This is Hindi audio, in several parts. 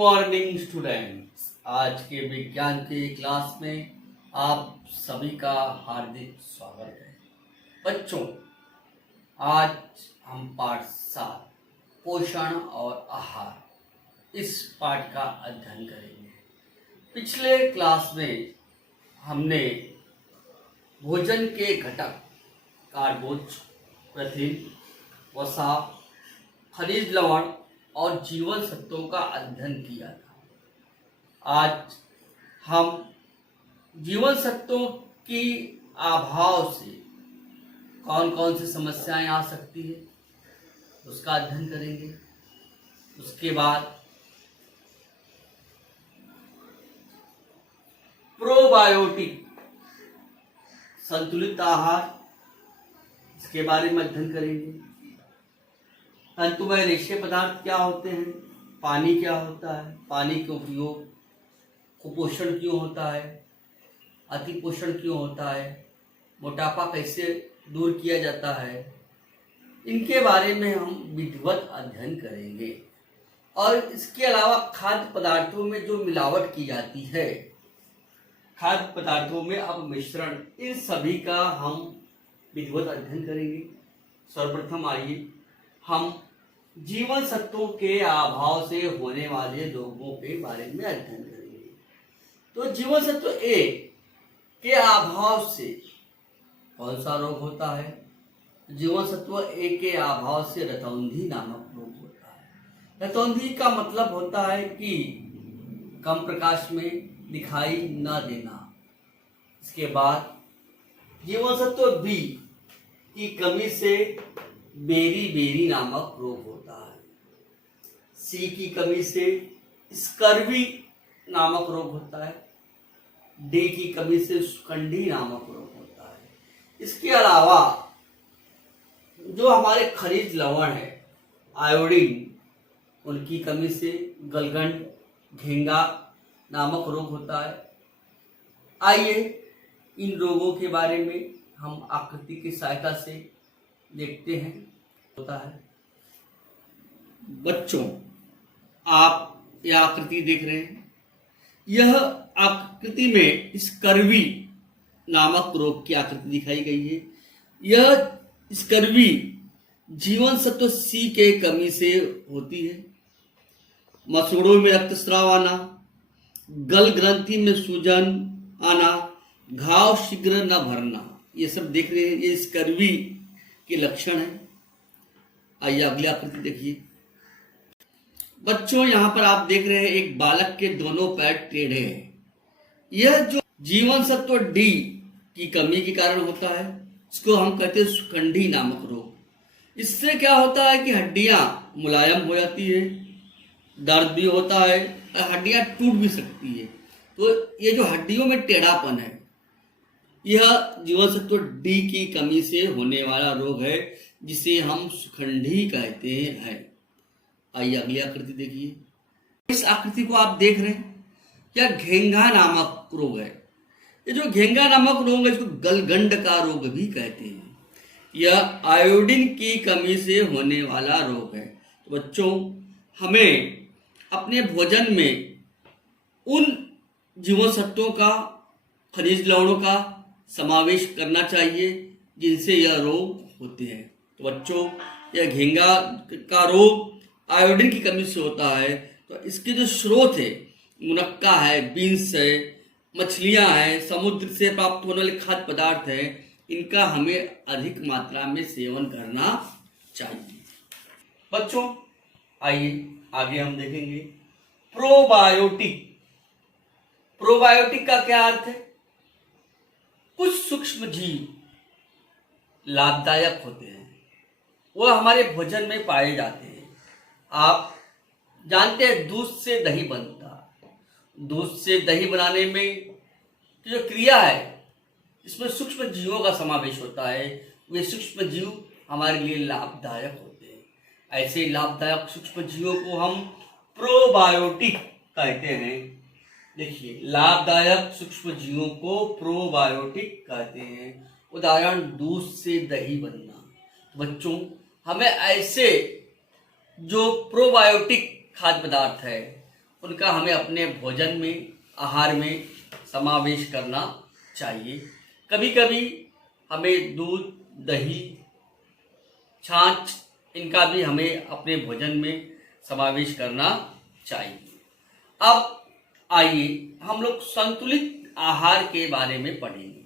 मॉर्निंग स्टूडेंट्स, आज के विज्ञान की क्लास में आप सभी का हार्दिक स्वागत है। बच्चों, आज हम पाठ 7 पोषण और आहार इस पाठ का अध्ययन करेंगे। पिछले क्लास में हमने भोजन के घटक कार्बोज, प्रोटीन, वसा, खनिज लवण और जीवन सत्वों का अध्ययन किया था। आज हम जीवन सत्वों की अभाव से कौन कौन सी समस्याएं आ सकती है उसका अध्ययन करेंगे। उसके बाद प्रोबायोटिक संतुलित आहार, इसके बारे में अध्ययन करेंगे। तंतुमय रेशे पदार्थ क्या होते हैं, पानी क्या होता है, पानी के उपयोग, कुपोषण क्यों होता है, अति पोषण क्यों होता है, मोटापा कैसे दूर किया जाता है, इनके बारे में हम विधिवत अध्ययन करेंगे। और इसके अलावा खाद्य पदार्थों में जो मिलावट की जाती है, खाद्य पदार्थों में अपमिश्रण, इन सभी का हम विधिवत अध्ययन करेंगे। सर्वप्रथम आइए हम जीवन सत्वों के अभाव से होने वाले रोगों के बारे में अध्ययन करेंगे। तो जीवन सत्व ए के अभाव से कौन सा रोग होता है? जीवन सत्व ए के अभाव से रतौंधी नामक रोग होता है। रतौंधी का मतलब होता है कि कम प्रकाश में दिखाई न देना। इसके बाद जीवन सत्व बी की कमी से बेरी बेरी नामक रोग होता है। सी की कमी से स्कर्वी नामक रोग होता है। डी की कमी से सुकंडी नामक रोग होता है। इसके अलावा जो हमारे खनिज लवण है, आयोडीन, उनकी कमी से गलगंड, घेंगा नामक रोग होता है। आइए इन रोगों के बारे में हम आकृति की सहायता से देखते हैं। होता है बच्चों, आप यह आकृति देख रहे हैं। यह आकृति में स्कर्वी नामक रोग की आकृति दिखाई गई है। यह स्कर्वी जीवन सत्व सी के कमी से होती है। मसूड़ों में रक्तस्राव आना, गल ग्रंथि में सूजन आना, घाव शीघ्र न भरना, ये सब देख रहे हैं। ये स्कर्वी के लक्षण है। आइए अगली आकृति देखिए। बच्चों, यहां पर आप देख रहे हैं एक बालक के दोनों पैर टेढ़े हैं। यह जो जीवन सत्व डी की कमी के कारण होता है, इसको हम कहते हैं सुकंडी नामक रोग। इससे क्या होता है कि हड्डियां मुलायम हो जाती है, दर्द भी होता है और हड्डियां टूट भी सकती है। तो ये जो हड्डियों में टेढ़ापन है, यह जीवन सत्व डी की कमी से होने वाला रोग है, जिसे हम सुखंडी कहते हैं। आइए अगली आकृति देखिए। इस आकृति को आप देख रहे हैं, यह घेंगा नामक रोग है। ये जो घेंगा नामक रोग है, इसको गलगंड का रोग भी कहते हैं। यह आयोडीन की कमी से होने वाला रोग है। तो बच्चों, हमें अपने भोजन में उन जीवन सत्वों का, खनिज लवणों का समावेश करना चाहिए जिनसे यह रोग होते हैं। तो बच्चों, यह घेंगा का रोग आयोडीन की कमी से होता है। तो इसके जो स्रोत है, मुनक्का है, बीन्स है, मछलियां हैं, समुद्र से प्राप्त होने वाले खाद्य पदार्थ हैं, इनका हमें अधिक मात्रा में सेवन करना चाहिए। बच्चों, आइए आगे हम देखेंगे प्रोबायोटिक। प्रोबायोटिक का क्या अर्थ है? कुछ सूक्ष्म जीव लाभदायक होते हैं, वह हमारे भोजन में पाए जाते हैं। आप जानते हैं दूध से दही बनता है। दूध से दही बनाने में जो क्रिया है, इसमें सूक्ष्म जीवों का समावेश होता है। वे सूक्ष्म जीव हमारे लिए लाभदायक होते हैं। ऐसे लाभदायक सूक्ष्म जीवों को हम प्रोबायोटिक कहते हैं। देखिए, लाभदायक सूक्ष्म जीवों को प्रोबायोटिक कहते हैं। उदाहरण, दूध से दही बनना। बच्चों, हमें ऐसे जो प्रोबायोटिक खाद्य पदार्थ है उनका हमें अपने भोजन में, आहार में समावेश करना चाहिए। कभी कभी हमें दूध, दही, छाछ इनका भी हमें अपने भोजन में समावेश करना चाहिए। अब आइए हम लोग संतुलित आहार के बारे में पढ़ेंगे।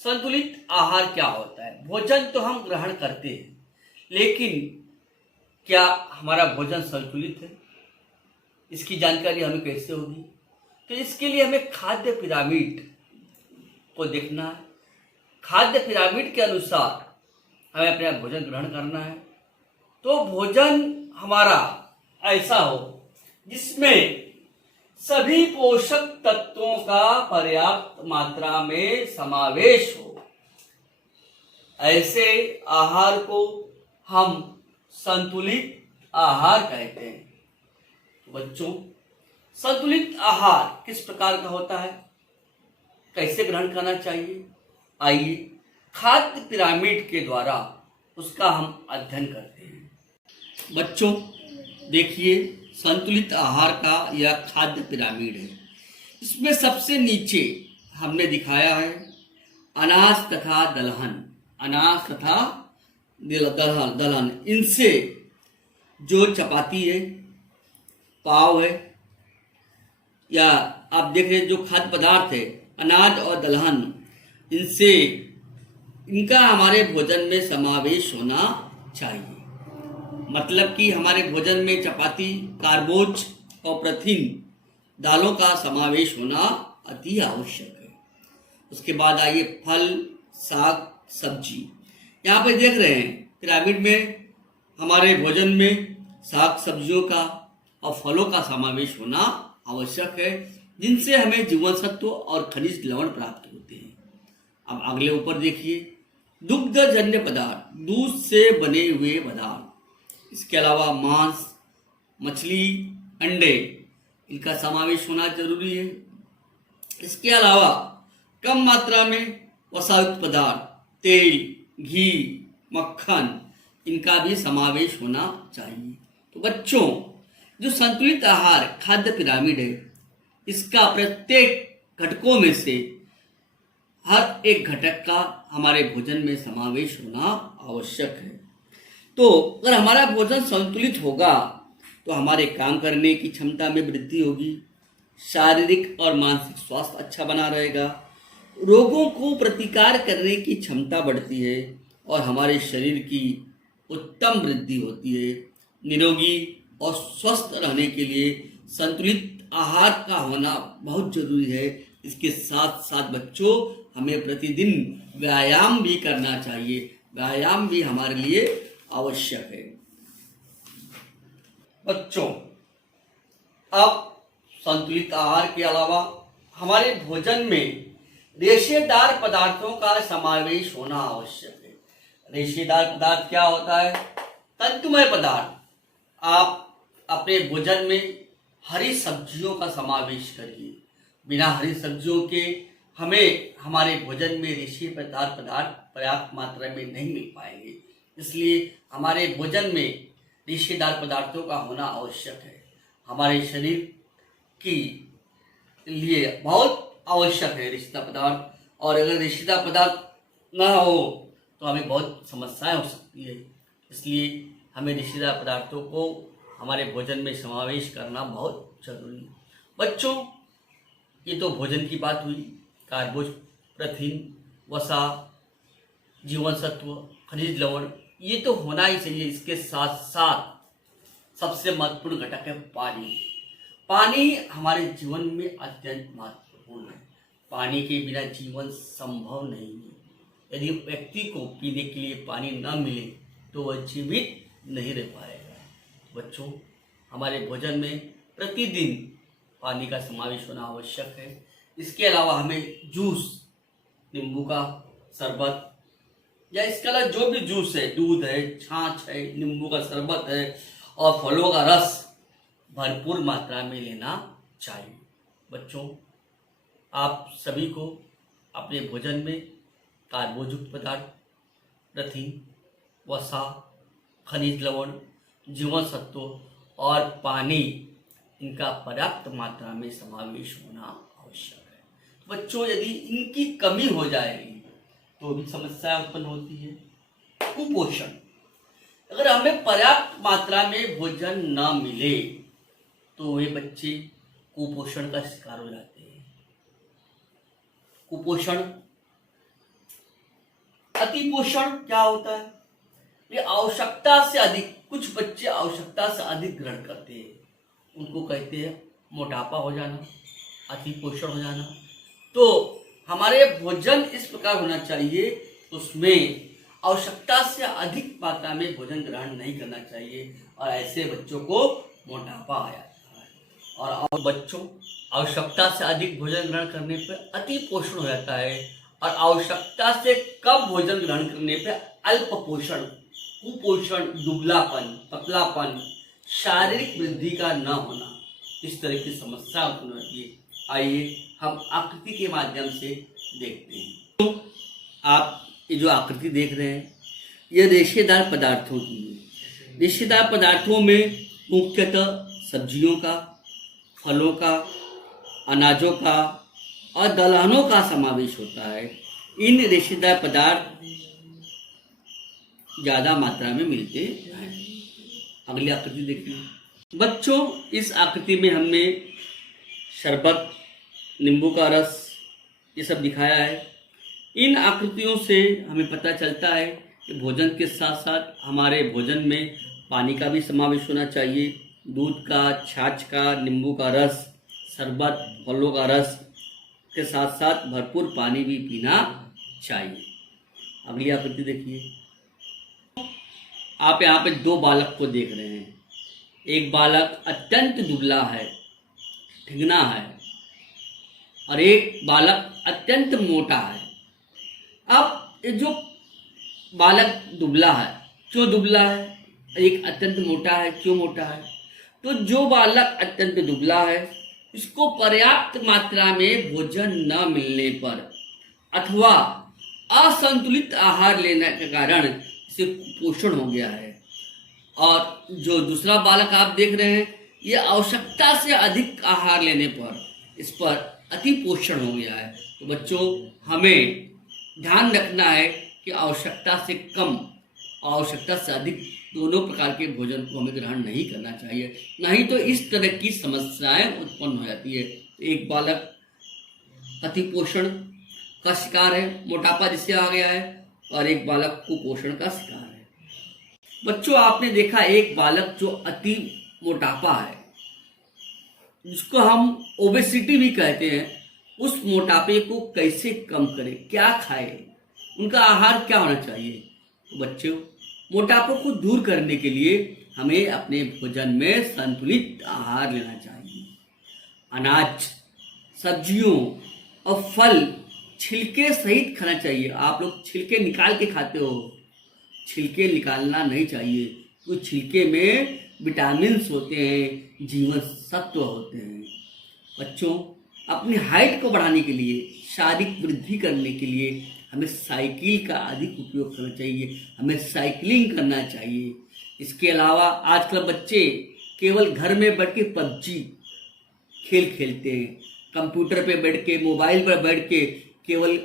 संतुलित आहार क्या होता है? भोजन तो हम ग्रहण करते हैं, लेकिन क्या हमारा भोजन संतुलित है? इसकी जानकारी हमें कैसे होगी? तो इसके लिए हमें खाद्य पिरामिड को देखना है। खाद्य पिरामिड के अनुसार हमें अपना भोजन ग्रहण करना है। तो भोजन हमारा ऐसा हो जिसमें सभी पोषक तत्वों का पर्याप्त मात्रा में समावेश हो। ऐसे आहार को हम संतुलित आहार कहते हैं। बच्चों, संतुलित आहार किस प्रकार का होता है, कैसे ग्रहण करना चाहिए? आइए खाद्य पिरामिड के द्वारा उसका हम अध्ययन करते हैं। बच्चों देखिए, संतुलित आहार का यह खाद्य पिरामिड है। इसमें सबसे नीचे हमने दिखाया है अनाज तथा दलहन। अनाज तथा दलहन, इनसे जो चपाती है, पाव है, या आप देख रहे जो खाद्य पदार्थ है, अनाज और दलहन, इनसे इनका हमारे भोजन में समावेश होना चाहिए। मतलब कि हमारे भोजन में चपाती, कार्बोज और प्रोटीन, दालों का समावेश होना अति आवश्यक है। उसके बाद आइए फल, साग, सब्जी। यहाँ पे देख रहे हैं पिरामिड में हमारे भोजन में साग सब्जियों का और फलों का समावेश होना आवश्यक है, जिनसे हमें जीवन सत्व और खनिज लवण प्राप्त होते हैं। अब अगले ऊपर देखिए, दुग्धजन्य पदार्थ, दूध से बने हुए पदार्थ, इसके अलावा मांस, मछली, अंडे, इनका समावेश होना जरूरी है। इसके अलावा कम मात्रा में वसायुक्त पदार्थ, तेल, घी, मक्खन, इनका भी समावेश होना चाहिए। तो बच्चों, जो संतुलित आहार खाद्य पिरामिड है, इसका प्रत्येक घटकों में से हर एक घटक का हमारे भोजन में समावेश होना आवश्यक है। तो अगर हमारा भोजन संतुलित होगा तो हमारे काम करने की क्षमता में वृद्धि होगी, शारीरिक और मानसिक स्वास्थ्य अच्छा बना रहेगा, रोगों को प्रतिकार करने की क्षमता बढ़ती है और हमारे शरीर की उत्तम वृद्धि होती है। निरोगी और स्वस्थ रहने के लिए संतुलित आहार का होना बहुत जरूरी है। इसके साथ साथ बच्चों, हमें प्रतिदिन व्यायाम भी करना चाहिए। व्यायाम भी हमारे लिए आवश्यक है। बच्चों, अब संतुलित आहार के अलावा हमारे भोजन में रेशेदार पदार्थों का समावेश होना आवश्यक है। रेशेदार पदार्थ क्या होता है? तंतुमय पदार्थ। आप अपने भोजन में हरी सब्जियों का समावेश करिए। बिना हरी सब्जियों के हमें हमारे भोजन में रेशेदार पदार्थ पर्याप्त मात्रा में नहीं मिल पाएंगे। इसलिए हमारे भोजन में रेशेदार पदार्थों का होना आवश्यक है। हमारे शरीर की लिए बहुत आवश्यक है रेशेदार पदार्थ, और अगर रेशेदार पदार्थ ना हो तो हमें बहुत समस्याएं हो सकती है। इसलिए हमें रेशेदार पदार्थों को हमारे भोजन में समावेश करना बहुत जरूरी है। बच्चों, ये तो भोजन की बात हुई। कार्बोज, प्रोटीन, वसा, जीवन सत्व, खनिज लवण, ये तो होना ही चाहिए। इसके साथ साथ सबसे महत्वपूर्ण घटक है पानी। पानी हमारे जीवन में अत्यंत महत्वपूर्ण है। पानी के बिना जीवन संभव नहीं है। यदि व्यक्ति को पीने के लिए पानी न मिले तो वह जीवित नहीं रह पाएगा। बच्चों, हमारे भोजन में प्रतिदिन पानी का समावेश होना आवश्यक है। इसके अलावा हमें जूस, नींबू का शरबत, या इसके अलावा जो भी जूस है, दूध है, छाछ है, नींबू का शरबत है और फलों का रस भरपूर मात्रा में लेना चाहिए। बच्चों, आप सभी को अपने भोजन में कार्बोयुक्त पदार्थ, प्रोटीन, वसा, खनिज लवण, जीवन सत्व और पानी इनका पर्याप्त मात्रा में समावेश होना आवश्यक है। तो बच्चों, यदि इनकी कमी हो जाएगी तो भी समस्या उत्पन्न होती है। कुपोषण, अगर हमें पर्याप्त मात्रा में भोजन न मिले तो वे बच्चे कुपोषण का शिकार हो जाते हैं। कुपोषण, अतिपोषण क्या होता है? ये आवश्यकता से अधिक, कुछ बच्चे आवश्यकता से अधिक ग्रहण करते हैं, उनको कहते हैं मोटापा हो जाना, अतिपोषण हो जाना। तो हमारे भोजन इस प्रकार होना चाहिए, उसमें आवश्यकता से अधिक मात्रा में भोजन ग्रहण नहीं करना चाहिए, और ऐसे बच्चों को मोटापा आ जाता है। और बच्चों, आवश्यकता से अधिक भोजन ग्रहण करने पर अतिपोषण हो जाता है, और आवश्यकता से कम भोजन ग्रहण करने पर अल्पपोषण, कुपोषण, दुबलापन, पतलापन, शारीरिक वृद्धि का न होना, इस तरह की समस्या उत्पन्न होती है। आइए हम आकृति के माध्यम से देखते हैं। तो आप ये जो आकृति देख रहे हैं, यह रेशेदार पदार्थों की है। रेशेदार पदार्थों में मुख्यतः सब्जियों का, फलों का, अनाजों का और दलहनों का समावेश होता है। इन रेशेदार पदार्थ ज़्यादा मात्रा में मिलते हैं। अगली आकृति देखिए। बच्चों, इस आकृति में हमने शरबत, नींबू का रस, ये सब दिखाया है। इन आकृतियों से हमें पता चलता है कि भोजन के साथ साथ हमारे भोजन में पानी का भी समावेश होना चाहिए। दूध का, छाछ का, नींबू का रस, शरबत, फलों का रस के साथ साथ भरपूर पानी भी पीना चाहिए। अगली आकृति देखिए। आप यहाँ पे दो बालक को देख रहे हैं। एक बालक अत्यंत दुबला है, ठिगना है, और एक बालक अत्यंत मोटा है। अब ये जो बालक दुबला है, क्यों दुबला है? एक अत्यंत मोटा है, क्यों मोटा है? तो जो बालक अत्यंत दुबला है, इसको पर्याप्त मात्रा में भोजन न मिलने पर अथवा असंतुलित आहार लेने के कारण इसे कुपोषण हो गया है। और जो दूसरा बालक आप देख रहे हैं, ये आवश्यकता से अधिक आहार लेने पर इस पर अतिपोषण हो गया है। तो बच्चों, हमें ध्यान रखना है कि आवश्यकता से कम, आवश्यकता से अधिक दोनों प्रकार के भोजन को हमें ग्रहण नहीं करना चाहिए, नहीं तो इस तरह की समस्याएं उत्पन्न हो जाती है। एक बालक अतिपोषण का शिकार है, मोटापा जिससे आ गया है, और एक बालक कुपोषण का शिकार है। बच्चों, आपने देखा एक बालक जो अति मोटापा है, जिसको हम ओबेसिटी भी कहते हैं, उस मोटापे को कैसे कम करें, क्या खाए, उनका आहार क्या होना चाहिए? तो बच्चों, मोटापे को दूर करने के लिए हमें अपने भोजन में संतुलित आहार लेना चाहिए। अनाज, सब्जियों और फल छिलके सहित खाना चाहिए। आप लोग छिलके निकाल के खाते हो, छिलके निकालना नहीं चाहिए। कुछ छिलके में विटामिन्स होते हैं, जीवन सत्व होते हैं। बच्चों, अपनी हाइट को बढ़ाने के लिए, शारीरिक वृद्धि करने के लिए हमें साइकिल का अधिक उपयोग करना चाहिए, हमें साइकिलिंग करना चाहिए। इसके अलावा आजकल बच्चे केवल घर में बैठ के पबजी खेल खेलते हैं, कंप्यूटर पे बैठ के, मोबाइल पर बैठ के केवल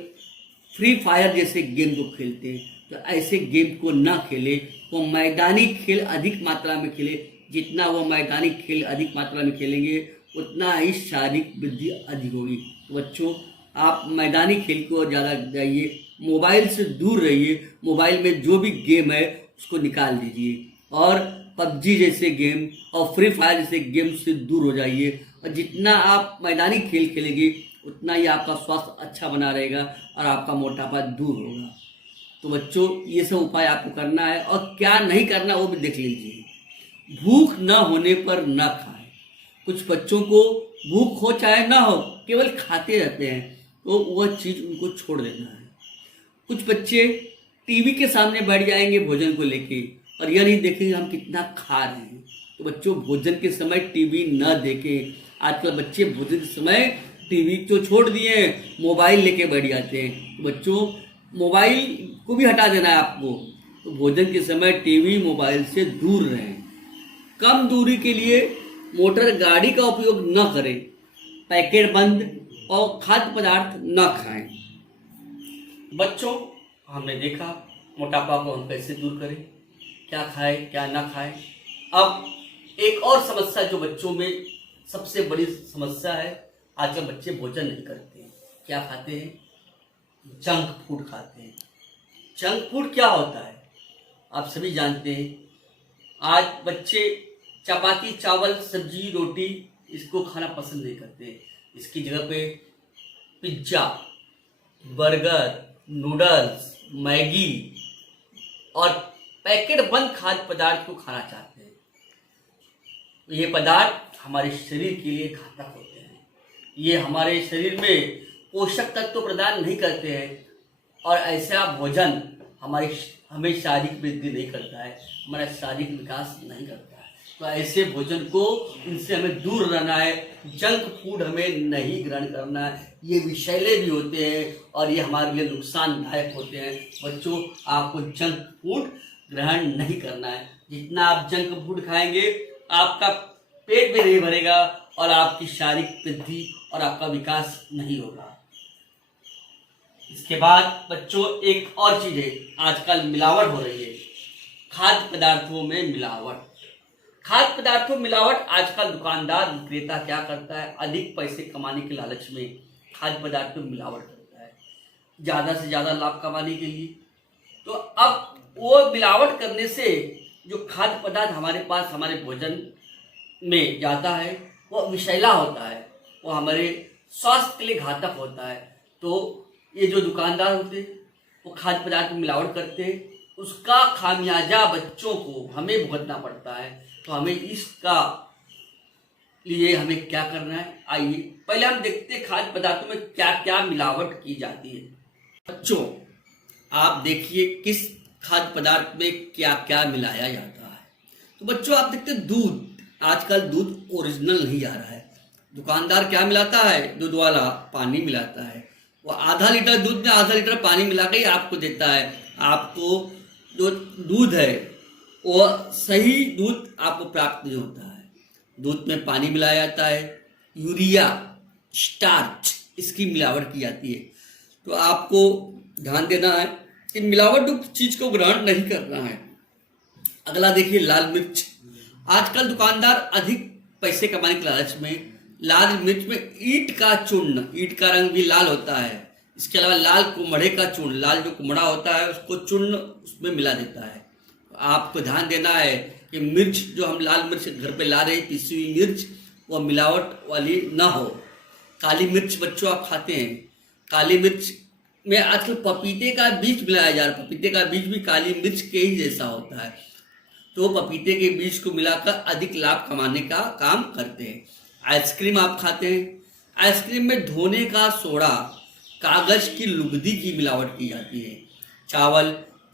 फ्री फायर जैसे गेम को खेलते हैं। तो ऐसे गेम को ना खेले, वो मैदानी खेल अधिक मात्रा में खेले। जितना वो मैदानी खेल अधिक मात्रा में खेलेंगे, उतना ही शारीरिक वृद्धि अधिक होगी। तो बच्चों, आप मैदानी खेल को ज़्यादा जाइए, मोबाइल से दूर रहिए। मोबाइल में जो भी गेम है उसको निकाल दीजिए, और पबजी जैसे गेम और फ्री फायर जैसे गेम से दूर हो जाइए। और जितना आप मैदानी खेल खेलेंगे, उतना ही आपका स्वास्थ्य अच्छा बना रहेगा और आपका मोटापा दूर होगा। तो बच्चों, ये सब उपाय आपको करना है, और क्या नहीं करना वो भी देख लीजिए। भूख न होने पर न खाएं। कुछ बच्चों को भूख हो चाहे ना हो, केवल खाते रहते हैं, तो वह चीज़ उनको छोड़ देना है। कुछ बच्चे टीवी के सामने बैठ जाएंगे भोजन को लेके, और यह नहीं देखेंगे हम कितना खा रहे हैं। तो बच्चों, भोजन के समय टीवी न देखें। आजकल बच्चे भोजन के समय टीवी तो छोड़ दिए, मोबाइल लेके बैठ जाते हैं। तो बच्चों, मोबाइल को भी हटा देना है आपको। तो भोजन के समय टीवी, मोबाइल से दूर रहें। कम दूरी के लिए मोटर गाड़ी का उपयोग न करें, पैकेट बंद और खाद्य पदार्थ न खाएं। बच्चों, हमने देखा मोटापा को हम कैसे दूर करें, क्या खाएं क्या ना खाएं। अब एक और समस्या जो बच्चों में सबसे बड़ी समस्या है, आजकल बच्चे भोजन नहीं करते हैं। क्या खाते हैं? जंक फूड खाते हैं। जंक फूड क्या होता है आप सभी जानते हैं। आज बच्चे चपाती चावल सब्जी रोटी इसको खाना पसंद नहीं करते। इसकी जगह पे पिज्जा, बर्गर, नूडल्स, मैगी और पैकेट बंद खाद्य पदार्थ को खाना चाहते हैं। ये पदार्थ हमारे शरीर के लिए घातक होते हैं। ये हमारे शरीर में पोषक तत्व प्रदान नहीं करते हैं और ऐसा भोजन हमें शारीरिक वृद्धि नहीं करता है, हमारा शारीरिक विकास नहीं करता है। तो ऐसे भोजन को इनसे हमें दूर रहना है। जंक फूड हमें नहीं ग्रहण करना है। ये विषैले भी होते हैं और ये हमारे लिए नुकसानदायक होते हैं। बच्चों, आपको जंक फूड ग्रहण नहीं करना है। जितना आप जंक फूड खाएंगे आपका पेट भी नहीं भरेगा और आपकी शारीरिक वृद्धि और आपका विकास नहीं होगा। इसके बाद बच्चों एक और चीज है, आजकल मिलावट हो रही है। खाद्य पदार्थों में मिलावट। खाद्य पदार्थों में मिलावट आजकल दुकानदार विक्रेता क्या करता है, अधिक पैसे कमाने के लालच में खाद्य पदार्थों में मिलावट करता है, ज्यादा से ज्यादा लाभ कमाने के लिए। तो अब वो मिलावट करने से जो खाद्य पदार्थ हमारे पास हमारे भोजन में जाता है वो विषैला होता है, वो हमारे स्वास्थ्य के लिए घातक होता है। तो ये जो दुकानदार होते हैं वो खाद्य पदार्थ में मिलावट करते हैं, उसका खामियाजा बच्चों को हमें भुगतना पड़ता है। तो हमें इसका लिए हमें क्या करना है, आइए पहले हम देखते हैं खाद्य पदार्थों में क्या क्या मिलावट की जाती है। बच्चों, आप देखिए किस खाद्य पदार्थ में क्या क्या मिलाया जाता है। तो बच्चों आप देखते हैं दूध, आजकल दूध ओरिजिनल नहीं आ रहा है। दुकानदार क्या मिलाता है, दूध वाला पानी मिलाता है। वो आधा लीटर दूध में आधा लीटर पानी मिला के ही आपको देता है। आपको जो दूध है वो सही दूध आपको प्राप्त नहीं होता है। दूध में पानी मिलाया जाता है, यूरिया, स्टार्च, इसकी मिलावट की जाती है। तो आपको ध्यान देना है कि मिलावट युक्त चीज को ग्रहण नहीं करना है। अगला देखिए लाल मिर्च। आजकल दुकानदार अधिक पैसे कमाने के लालच में लाल मिर्च में ईंट का चूर्ण, ईंट का रंग भी लाल होता है, इसके अलावा लाल कुम्हड़े का चूर्ण, लाल जो कुम्हड़ा होता है उसको चूर्ण उसमें मिला देता है। तो आपको ध्यान देना है कि मिर्च जो हम लाल मिर्च घर पे ला रहे हैं, पिसी हुई मिर्च, वो मिलावट वाली ना हो। काली मिर्च बच्चों आप खाते हैं, काली मिर्च में आजकल पपीते का बीज मिलाया जा रहा है। पपीते का बीज भी काली मिर्च के ही जैसा होता है। तो पपीते के बीज को मिलाकर अधिक लाभ कमाने का काम करते हैं। आइसक्रीम आप खाते हैं, आइसक्रीम में धोने का सोडा, कागज की लुगदी की मिलावट की जाती है।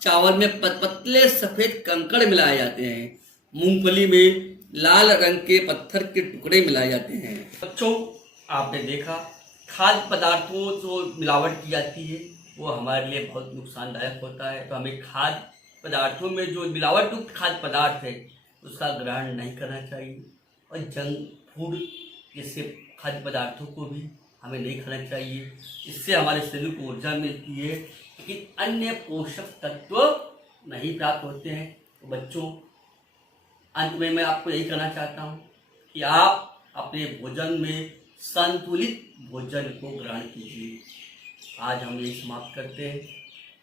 चावल में पतले सफेद कंकड़ मिलाए जाते हैं। मूंगफली में लाल रंग के पत्थर के टुकड़े मिलाए जाते हैं। बच्चों, आपने देखा खाद्य पदार्थों जो मिलावट की जाती है वो हमारे लिए बहुत नुकसानदायक होता है। तो हमें खाद्य पदार्थों में जो मिलावट युक्त खाद्य पदार्थ है उसका ग्रहण नहीं करना चाहिए और जंक फूड जैसे खाद्य पदार्थों को भी हमें नहीं खाना चाहिए। इससे हमारे शरीर को ऊर्जा मिलती है लेकिन अन्य पोषक तत्व नहीं प्राप्त होते हैं। तो बच्चों, अंत में मैं आपको यही कहना चाहता हूँ कि आप अपने भोजन में संतुलित भोजन को ग्रहण कीजिए। आज हम यही समाप्त करते हैं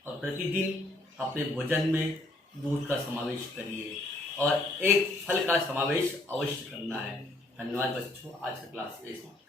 और प्रतिदिन अपने भोजन में दूध का समावेश करिए और एक फल का समावेश अवश्य करना है। धन्यवाद बच्चों, आज का क्लास में समाप्त।